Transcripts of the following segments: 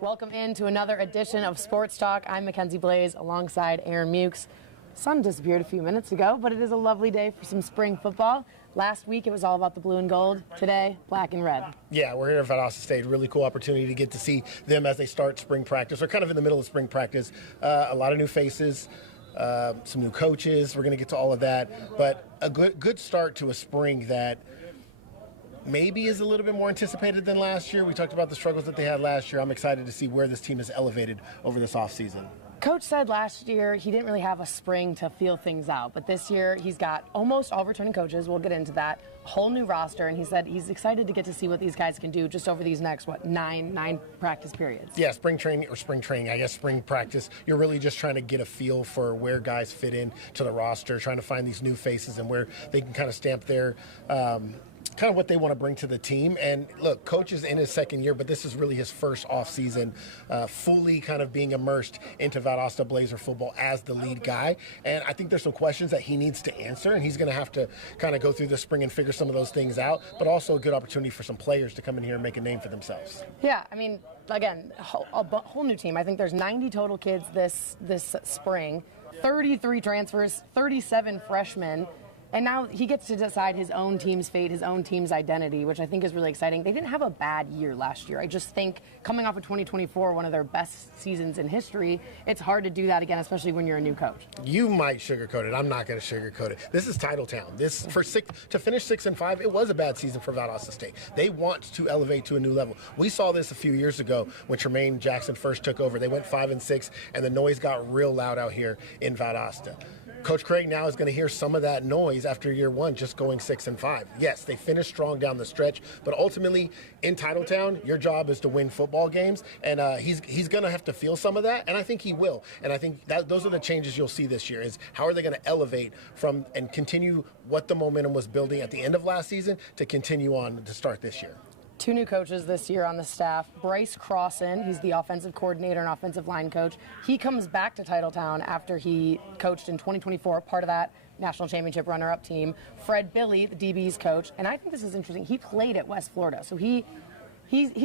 Welcome into another edition of Sports Talk. I'm Mackenzie Blaze alongside Aaron Mukes. Sun disappeared a few minutes ago, but it is a lovely day for some spring football. Last week it was all about the blue and gold. Today, black and red. Yeah, we're here at Valdosta State. Really cool opportunity to get to see them as they start spring practice, or kind of in the middle of spring practice. A lot of new faces, some new coaches. We're going to get to all of that. But a good start to a spring that maybe is a little bit more anticipated than last year. We talked about the struggles that they had last year. I'm excited to see where this team is elevated over this offseason. Coach said last year he didn't really have a spring to feel things out, but this year he's got almost all returning coaches. We'll get into that. A whole new roster, and he said he's excited to get to see what these guys can do just over these next, nine practice periods. Yeah, spring training, I guess spring practice. You're really just trying to get a feel for where guys fit in to the roster, trying to find these new faces and where they can kind of stamp their kind of what they want to bring to the team. And look, coach is in his second year, but this is really his first off season, fully kind of being immersed into Valdosta Blazer football as the lead guy. And I think there's some questions that he needs to answer, and he's going to have to kind of go through the spring and figure some of those things out, but also a good opportunity for some players to come in here and make a name for themselves. Yeah, I mean, again, a whole new team. I think there's 90 total kids this spring, 33 transfers, 37 freshmen. And now he gets to decide his own team's fate, his own team's identity, which I think is really exciting. They didn't have a bad year last year. I just think coming off of 2024, one of their best seasons in history, it's hard to do that again, especially when you're a new coach. You might sugarcoat it. I'm not going to sugarcoat it. This is Titletown. To finish 6-5, it was a bad season for Valdosta State. They want to elevate to a new level. We saw this a few years ago when Tremaine Jackson first took over. They went 5-6, and the noise got real loud out here in Valdosta. Coach Craig now is going to hear some of that noise after year one, just going 6-5. Yes, they finished strong down the stretch, but ultimately in Titletown, your job is to win football games, and he's going to have to feel some of that, and I think he will. And I think that those are the changes you'll see this year: is how are they going to elevate from and continue what the momentum was building at the end of last season to continue on to start this year. Two new coaches this year on the staff. Bryce Crossan, he's the offensive coordinator and offensive line coach. He comes back to Titletown after he coached in 2024, part of that national championship runner-up team. Fred Billy, the DB's coach, and I think this is interesting. He played at West Florida, so he's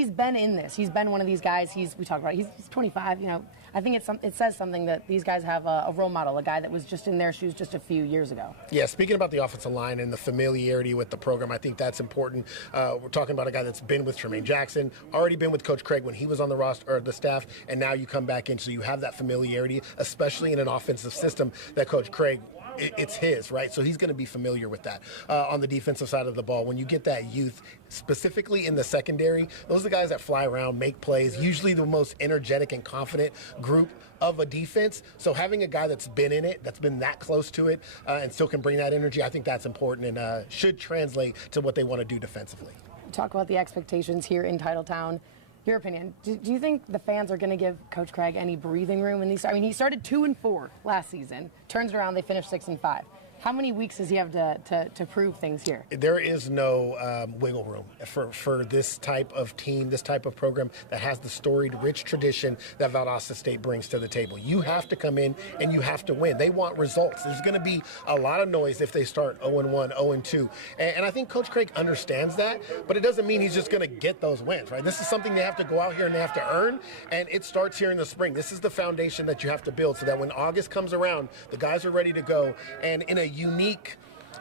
been in this. He's been one of these guys. We talk about it. He's 25. You know, I think it says something that these guys have a role model, a guy that was just in their shoes just a few years ago. Yeah, speaking about the offensive line and the familiarity with the program, I think that's important. We're talking about a guy that's been with Tremaine Jackson, already been with Coach Craig when he was on the roster or the staff, and now you come back in, so you have that familiarity, especially in an offensive system that Coach Craig, it's his, right? So he's going to be familiar with that. On the defensive side of the ball, when you get that youth, specifically in the secondary, those are the guys that fly around, make plays, usually the most energetic and confident group of a defense. So having a guy that's been in it, that's been that close to it, and still can bring that energy, I think that's important and should translate to what they want to do defensively. Talk about the expectations here in Titletown. Your opinion, do you think the fans are going to give Coach Craig any breathing room in these? I mean, he started 2-4 last season, turns around, they finished 6-5. How many weeks does he have to prove things here? There is no wiggle room for this type of team, this type of program that has the storied, rich tradition that Valdosta State brings to the table. You have to come in and you have to win. They want results. There's going to be a lot of noise if they start 0-1, 0-2. And I think Coach Craig understands that, but it doesn't mean he's just going to get those wins, right? This is something they have to go out here and they have to earn, and it starts here in the spring. This is the foundation that you have to build so that when August comes around, the guys are ready to go. And in a unique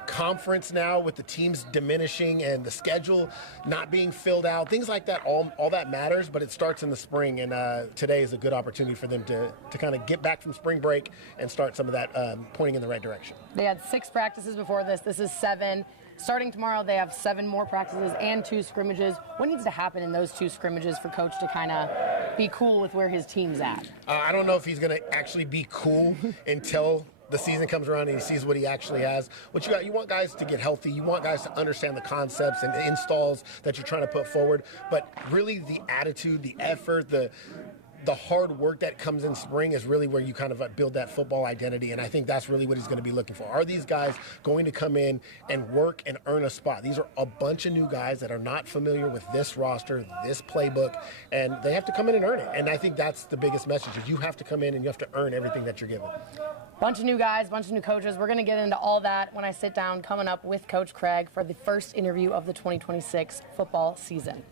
conference now with the teams diminishing and the schedule not being filled out, things like that, all that matters, but it starts in the spring, and today is a good opportunity for them to kind of get back from spring break and start some of that pointing in the right direction. They had 6 practices before this. This is 7. Starting tomorrow, they have 7 more practices and 2 scrimmages. What needs to happen in those 2 scrimmages for Coach to kind of be cool with where his team's at? I don't know if he's going to actually be cool until the season comes around and he sees what he actually has. What you want guys to get healthy. You want guys to understand the concepts and the installs that you're trying to put forward. But really the attitude, the effort, the hard work that comes in spring is really where you kind of build that football identity, and I think that's really what he's going to be looking for. Are these guys going to come in and work and earn a spot? These are a bunch of new guys that are not familiar with this roster, this playbook, and they have to come in and earn it. And I think that's the biggest message, is you have to come in and you have to earn everything that you're given. Bunch of new guys, bunch of new coaches. We're going to get into all that when I sit down coming up with Coach Craig for the first interview of the 2026 football season.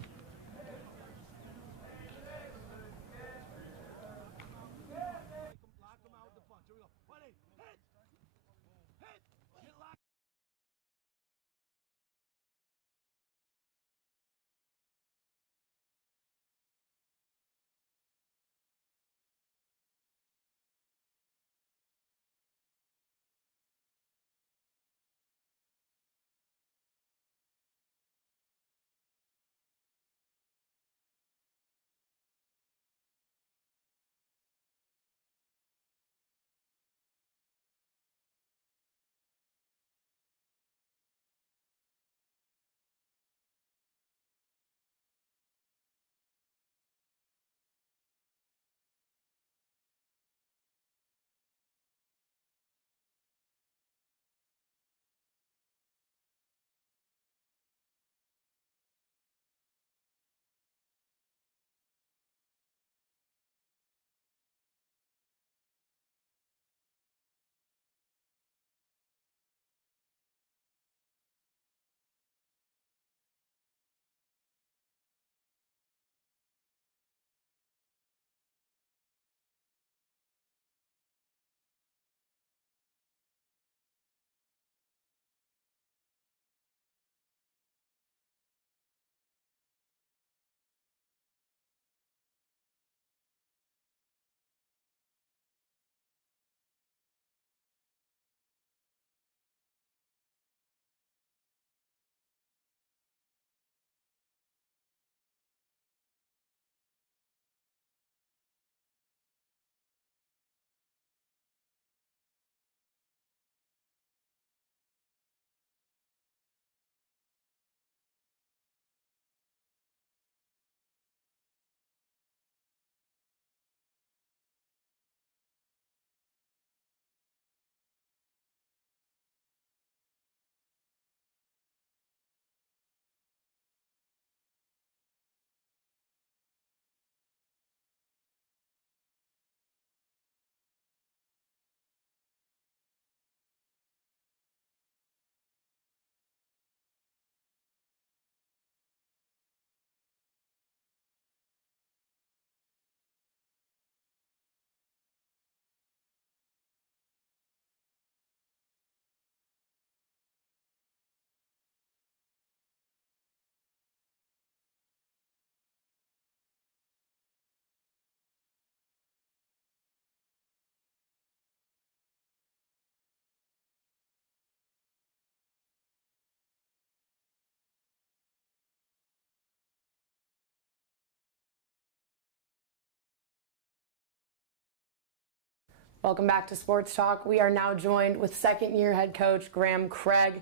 Welcome back to Sports Talk. We are now joined with second-year head coach Graham Craig.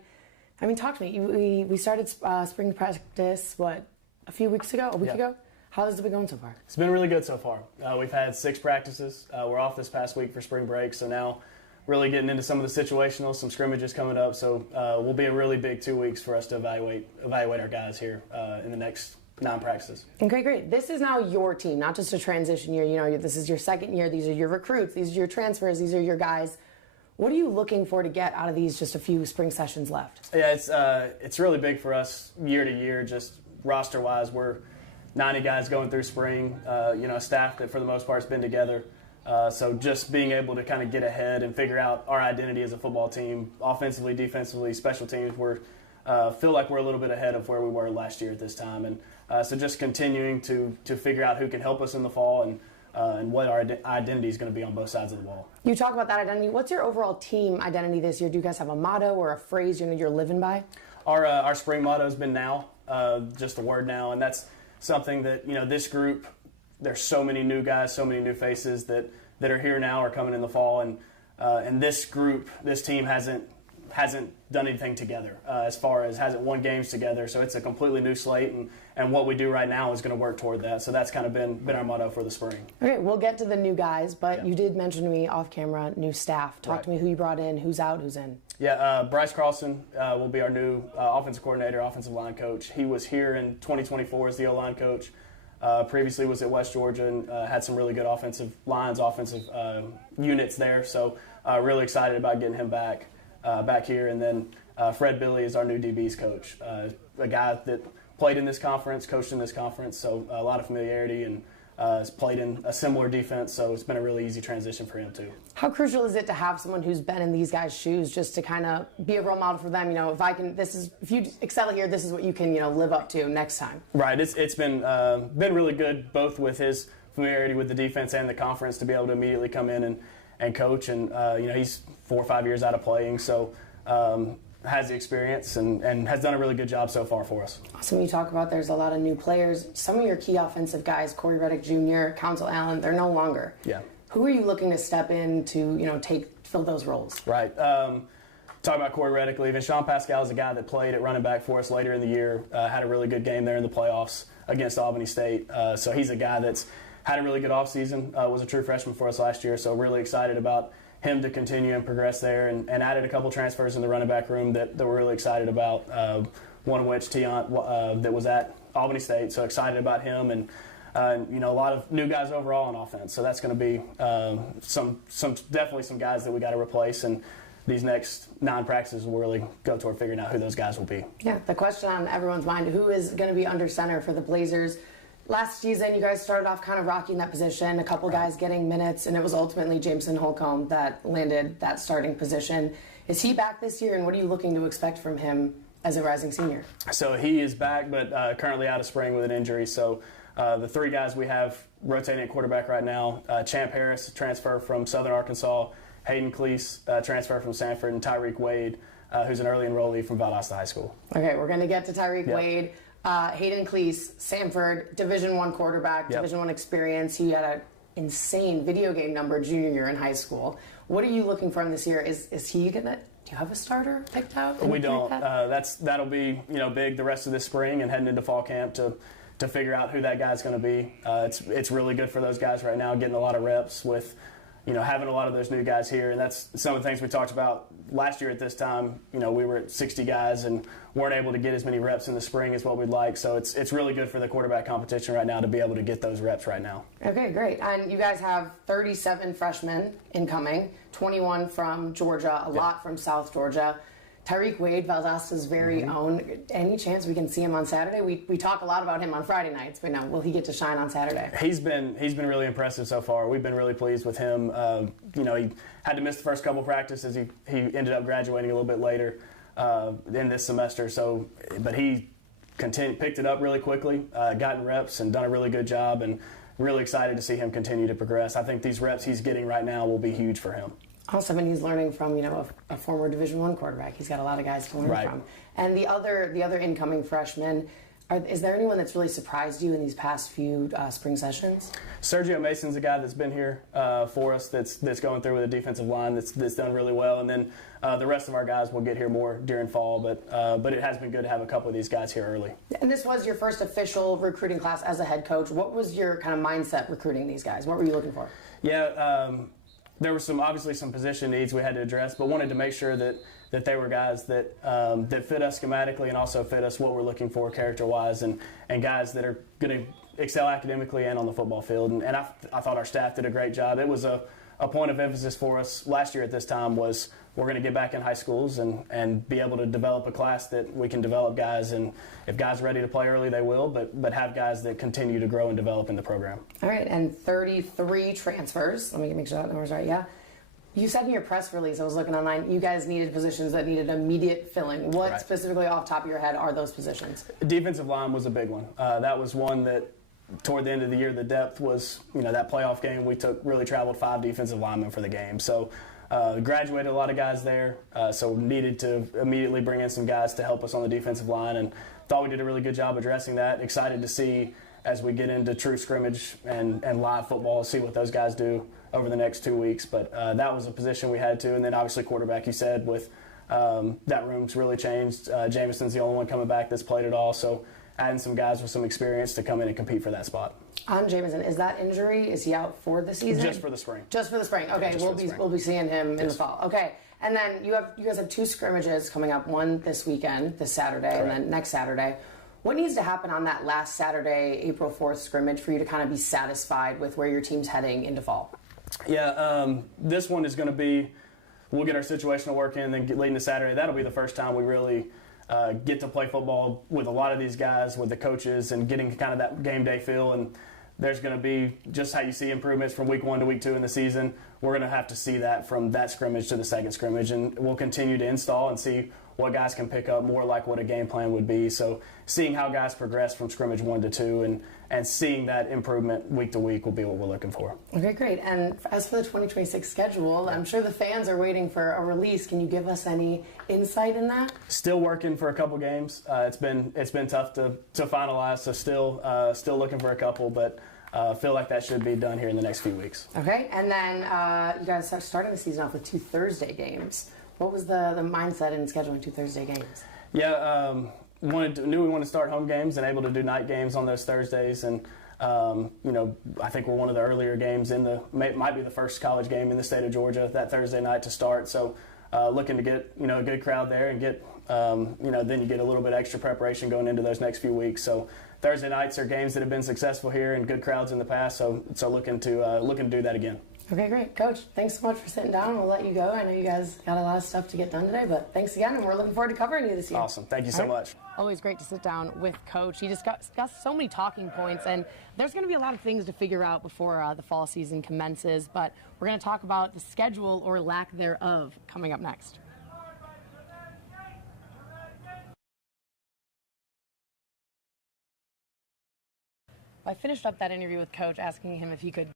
I mean, talk to me. We started spring practice, a few weeks ago? A week ago? How has it been going so far? It's been really good so far. We've had 6 practices. We're off this past week for spring break, so now really getting into some of the situational, some scrimmages coming up. So will be a really big 2 weeks for us to evaluate our guys here in the next 9 practices. Okay, great. This is now your team, not just a transition year. You know, this is your second year. These are your recruits. These are your transfers. These are your guys. What are you looking for to get out of these just a few spring sessions left? Yeah, it's really big for us year to year, just roster-wise. We're 90 guys going through spring, a staff that for the most part has been together. So just being able to kind of get ahead and figure out our identity as a football team, offensively, defensively, special teams, feel like we're a little bit ahead of where we were last year at this time. And so just continuing to figure out who can help us in the fall and what our identity is going to be on both sides of the ball. You talk about that identity. What's your overall team identity this year? Do you guys have a motto or a phrase you're living by? Our spring motto has been now, just the word now, and that's something that, this group, there's so many new guys, so many new faces that are here now or coming in the fall, and this group, this team hasn't done anything together as far as hasn't won games together. So it's a completely new slate, and what we do right now is going to work toward that. So that's kind of been our motto for the spring. Okay, we'll get to the new guys, but you did mention to me off camera, new staff. Talk to me who you brought in, who's out, who's in. Yeah, Bryce Carlson will be our new offensive coordinator, offensive line coach. He was here in 2024 as the O-line coach. Previously was at West Georgia and had some really good offensive lines, offensive units there. So really excited about getting him back here. And then Fred Billy is our new DB's coach, a guy that played in this conference, coached in this conference, so a lot of familiarity and has played in a similar defense, so it's been a really easy transition for him too. How crucial is it to have someone who's been in these guys' shoes just to kind of be a role model for them? If you excel here, this is what you can, live up to next time. Right. It's been really good, both with his familiarity with the defense and the conference, to be able to immediately come in and coach. And he's 4 or 5 years out of playing, so has the experience and has done a really good job so far for us. Awesome. You talk about there's a lot of new players. Some of your key offensive guys, Corey Reddick Jr., Council Allen, they're no longer. Yeah. Who are you looking to step in to, fill those roles? Right. Talking about Corey Reddick leaving, Sean Pascal is a guy that played at running back for us later in the year, had a really good game there in the playoffs against Albany State. So he's a guy that's had a really good offseason, was a true freshman for us last year, so really excited about him to continue and progress there, and added a couple transfers in the running back room that we're really excited about, one of which, Tiant, that was at Albany State, so excited about him, and a lot of new guys overall on offense. So that's going to be definitely some guys that we got to replace, and these next 9 practices will really go toward figuring out who those guys will be. Yeah, the question on everyone's mind, who is going to be under center for the Blazers? Last season, you guys started off kind of rocking that position, a couple guys getting minutes, and it was ultimately Jameson Holcomb that landed that starting position. Is he back this year, and what are you looking to expect from him as a rising senior? So he is back, but currently out of spring with an injury. So the 3 guys we have rotating at quarterback right now, Champ Harris, transfer from Southern Arkansas, Hayden Cleese, transfer from Sanford, and Tyreek Wade, who's an early enrollee from Valdosta High School. Okay, we're going to get to Tyreek Wade. Hayden Cleese, Sanford, Division I quarterback, Division I experience. He had an insane video game number junior year in high school. What are you looking for him this year? Is he gonna? Do you have a starter picked out? We don't. That'll be big the rest of this spring and heading into fall camp to figure out who that guy's going to be. It's really good for those guys right now, getting a lot of reps with having a lot of those new guys here, and that's some of the things we talked about last year at this time. We were at 60 guys and weren't able to get as many reps in the spring as what we'd like. So it's really good for the quarterback competition right now to be able to get those reps right now. Okay, great. And you guys have 37 freshmen incoming, 21 from Georgia, a lot from South Georgia. Tyreek Wade, Valdosta's very own. Any chance we can see him on Saturday? We talk a lot about him on Friday nights, but now will he get to shine on Saturday? He's been really impressive so far. We've been really pleased with him. He had to miss the first couple practices. He ended up graduating a little bit later in this semester. But he picked it up really quickly, gotten reps, and done a really good job. And really excited to see him continue to progress. I think these reps he's getting right now will be huge for him. Awesome, and he's learning from a former Division I quarterback. He's got a lot of guys to learn from. And the other incoming freshman, Is there anyone that's really surprised you in these past few spring sessions? Sergio Mason's a guy that's been here for us that's going through with a defensive line that's done really well. And then the rest of our guys will get here more during fall. But it has been good to have a couple of these guys here early. And this was your first official recruiting class as a head coach. What was your kind of mindset recruiting these guys? What were you looking for? Yeah, there were obviously some position needs we had to address, but wanted to make sure that they were guys that fit us schematically and also fit us what we're looking for character-wise, and guys that are going to excel academically and on the football field. And I thought our staff did a great job. It was a point of emphasis for us last year at this time was we're going to get back in high schools and be able to develop a class that we can develop guys, and if guys are ready to play early, they will, but have guys that continue to grow and develop in the program. All right, and 33 transfers. Let me make sure that number's right, yeah? You said in your press release, I was looking online, you guys needed positions that needed immediate filling. What Right. specifically off the top of your head are those positions? Defensive line was a big one. That was one that toward the end of the year, the depth was, that playoff game, we really traveled 5 defensive linemen for the game. So graduated a lot of guys there, so needed to immediately bring in some guys to help us on the defensive line, and thought we did a really good job addressing that. Excited to see as we get into true scrimmage and live football, see what those guys do over the next 2 weeks. But that was a position we had to. And then obviously quarterback, you said, with that room's really changed. Jameson's the only one coming back that's played it all. So adding some guys with some experience to come in and compete for that spot. On Jameson, is that injury, is he out for the season? Just for the spring. Just for the spring. Okay, we'll be seeing him in the fall. Okay. And then you guys have 2 scrimmages coming up, one this weekend, this Saturday, Correct. and then next Saturday. What needs to happen on that last Saturday, April 4th scrimmage for you to kind of be satisfied with where your team's heading into fall? Yeah, this one is going to be, we'll get our situational work in, then leading to Saturday. That'll be the first time we really get to play football with a lot of these guys, with the coaches, and getting kind of that game day feel. And there's going to be, just how you see improvements from week 1 to week 2 in the season, we're going to have to see that from that scrimmage to the second scrimmage. And we'll continue to install and see what guys can pick up, more like what a game plan would be. So seeing how guys progress from scrimmage 1 to 2 and seeing that improvement week to week will be what we're looking for. Okay, great. And as for the 2026 schedule, I'm sure the fans are waiting for a release. Can you give us any insight in that? Still working for a couple games. It's been tough to finalize, so still looking for a couple, but feel like that should be done here in the next few weeks. Okay, and then you guys are starting the season off with 2 Thursday games. What was the mindset in scheduling 2 Thursday games? Yeah, knew we wanted to start home games and able to do night games on those Thursdays, and I think we're one of the earlier games might be the first college game in the state of Georgia that Thursday night to start. So looking to get a good crowd there and get then you get a little bit extra preparation going into those next few weeks. So Thursday nights are games that have been successful here and good crowds in the past. So looking to do that again. Okay, great. Coach, thanks so much for sitting down. We'll let you go. I know you guys got a lot of stuff to get done today, but thanks again, and we're looking forward to covering you this year. Awesome. Thank you so much. Always great to sit down with Coach. He discussed so many talking points, and there's going to be a lot of things to figure out before the fall season commences, but we're going to talk about the schedule or lack thereof coming up next. I finished up that interview with Coach asking him if he could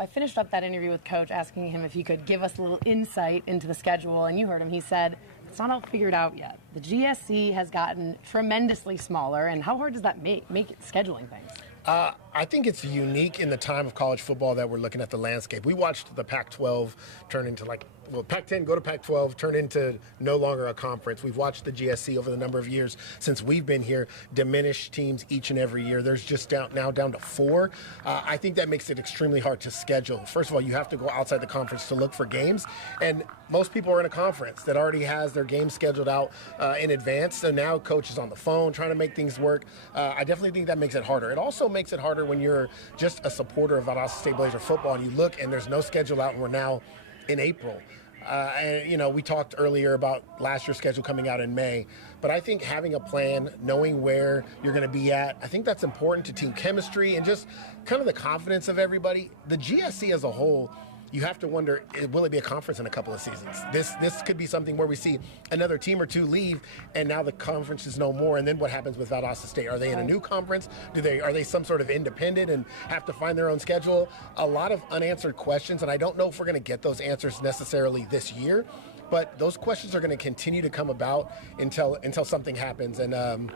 I finished up that interview with Coach asking him if he could give us a little insight into the schedule, and you heard him. He said, it's not all figured out yet. The GSC has gotten tremendously smaller, and how hard does that make it scheduling things? I think it's unique in the time of college football that we're looking at the landscape. We watched the Pac-12 turn into Pac-10 go to Pac-12, turn into no longer a conference. We've watched the GSC over the number of years since we've been here diminish teams each and every year. There's just now down to 4. I think that makes it extremely hard to schedule. First of all, you have to go outside the conference to look for games, and most people are in a conference that already has their games scheduled out in advance. So now coach is on the phone trying to make things work. I definitely think that makes it harder. It also makes it harder when you're just a supporter of Valdosta State Blazer football and you look and there's no schedule out and we're now in April. And, we talked earlier about last year's schedule coming out in May, but I think having a plan, knowing where you're going to be at, I think that's important to team chemistry and just kind of the confidence of everybody. The GSC as a whole, you have to wonder, will it be a conference in a couple of seasons? This could be something where we see another team or two leave, and now the conference is no more. And then what happens with Valdosta State? Are they in a new conference? Are they some sort of independent and have to find their own schedule? A lot of unanswered questions, and I don't know if we're going to get those answers necessarily this year. But those questions are going to continue to come about until something happens. And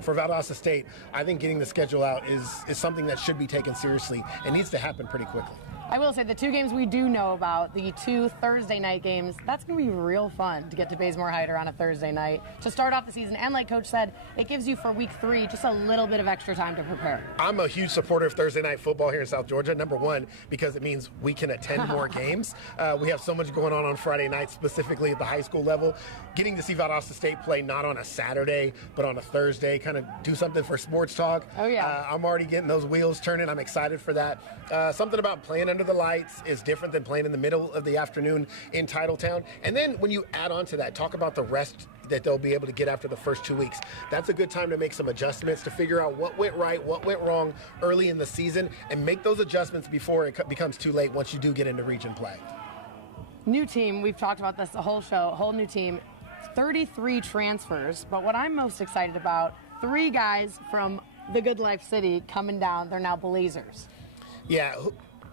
for Valdosta State, I think getting the schedule out is something that should be taken seriously and needs to happen pretty quickly. I will say the 2 games we do know about, the 2 Thursday night games, that's going to be real fun to get to Bazemore Hyder on a Thursday night to start off the season. And like Coach said, it gives you for week 3 just a little bit of extra time to prepare. I'm a huge supporter of Thursday night football here in South Georgia. Number one, because it means we can attend more games. We have so much going on Friday nights, specifically at the high school level. Getting to see Valdosta State play not on a Saturday, but on a Thursday, kind of do something for sports talk. Oh, yeah. I'm already getting those wheels turning. I'm excited for that. Something about playing under the lights is different than playing in the middle of the afternoon in Titletown. And then when you add on to that, talk about the rest that they'll be able to get after the first 2 weeks. That's a good time to make some adjustments, to figure out what went right, what went wrong early in the season, and make those adjustments before it becomes too late once you do get into region play. New team, we've talked about this the whole show, whole new team, 33 transfers. But what I'm most excited about, 3 guys from the Good Life City coming down. They're now Blazers. Yeah.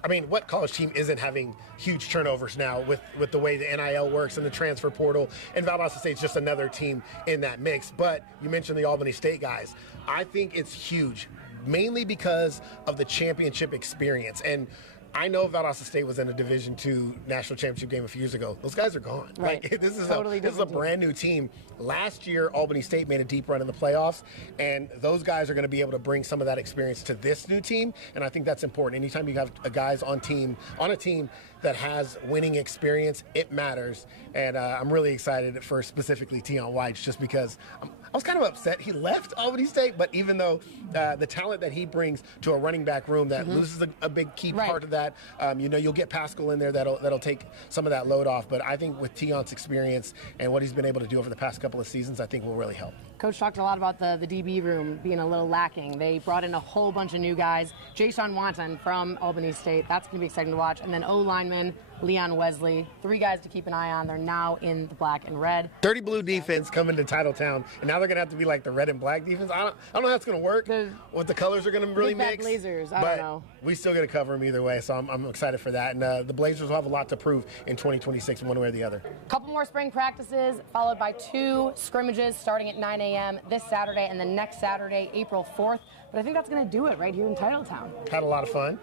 I mean, what college team isn't having huge turnovers now with the way the NIL works and the transfer portal? And Valdosta State's just another team in that mix. But you mentioned the Albany State guys. I think it's huge, mainly because of the championship experience. And I know Valdosta State was in a Division II national championship game a few years ago. Those guys are gone. Right. Like, this is a team. brand new team. Last year, Albany State made a deep run in the playoffs, and those guys are going to be able to bring some of that experience to this new team, and I think that's important. Anytime you have guys on a team that has winning experience, it matters. And I'm really excited for specifically Tion White, just because I was kind of upset he left Albany State, but even though the talent that he brings to a running back room that loses a big key part of that, you'll get Pascal in there that'll take some of that load off. But I think with Tion's experience and what he's been able to do over the past couple of seasons, I think will really help. Coach talked a lot about the DB room being a little lacking. They brought in a whole bunch of new guys. Jay-Sean Wanton from Albany State. That's going to be exciting to watch. And then O-lineman Leon Wesley. 3 guys to keep an eye on. They're now in the black and red. Dirty blue defense coming to Titletown, and now they're going to have to be like the red and black defense. I don't know how it's going to work. What the colors are going to really mix. Blazers. I don't know. We still going to cover them either way, so I'm excited for that. And the Blazers will have a lot to prove in 2026, one way or the other. Couple more spring practices, followed by 2 scrimmages starting at 9 a.m. this Saturday and the next Saturday, April 4th. But I think that's going to do it right here in Titletown. Had a lot of fun.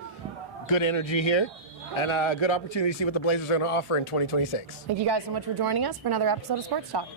Good energy here. And a good opportunity to see what the Blazers are going to offer in 2026. Thank you guys so much for joining us for another episode of Sports Talk.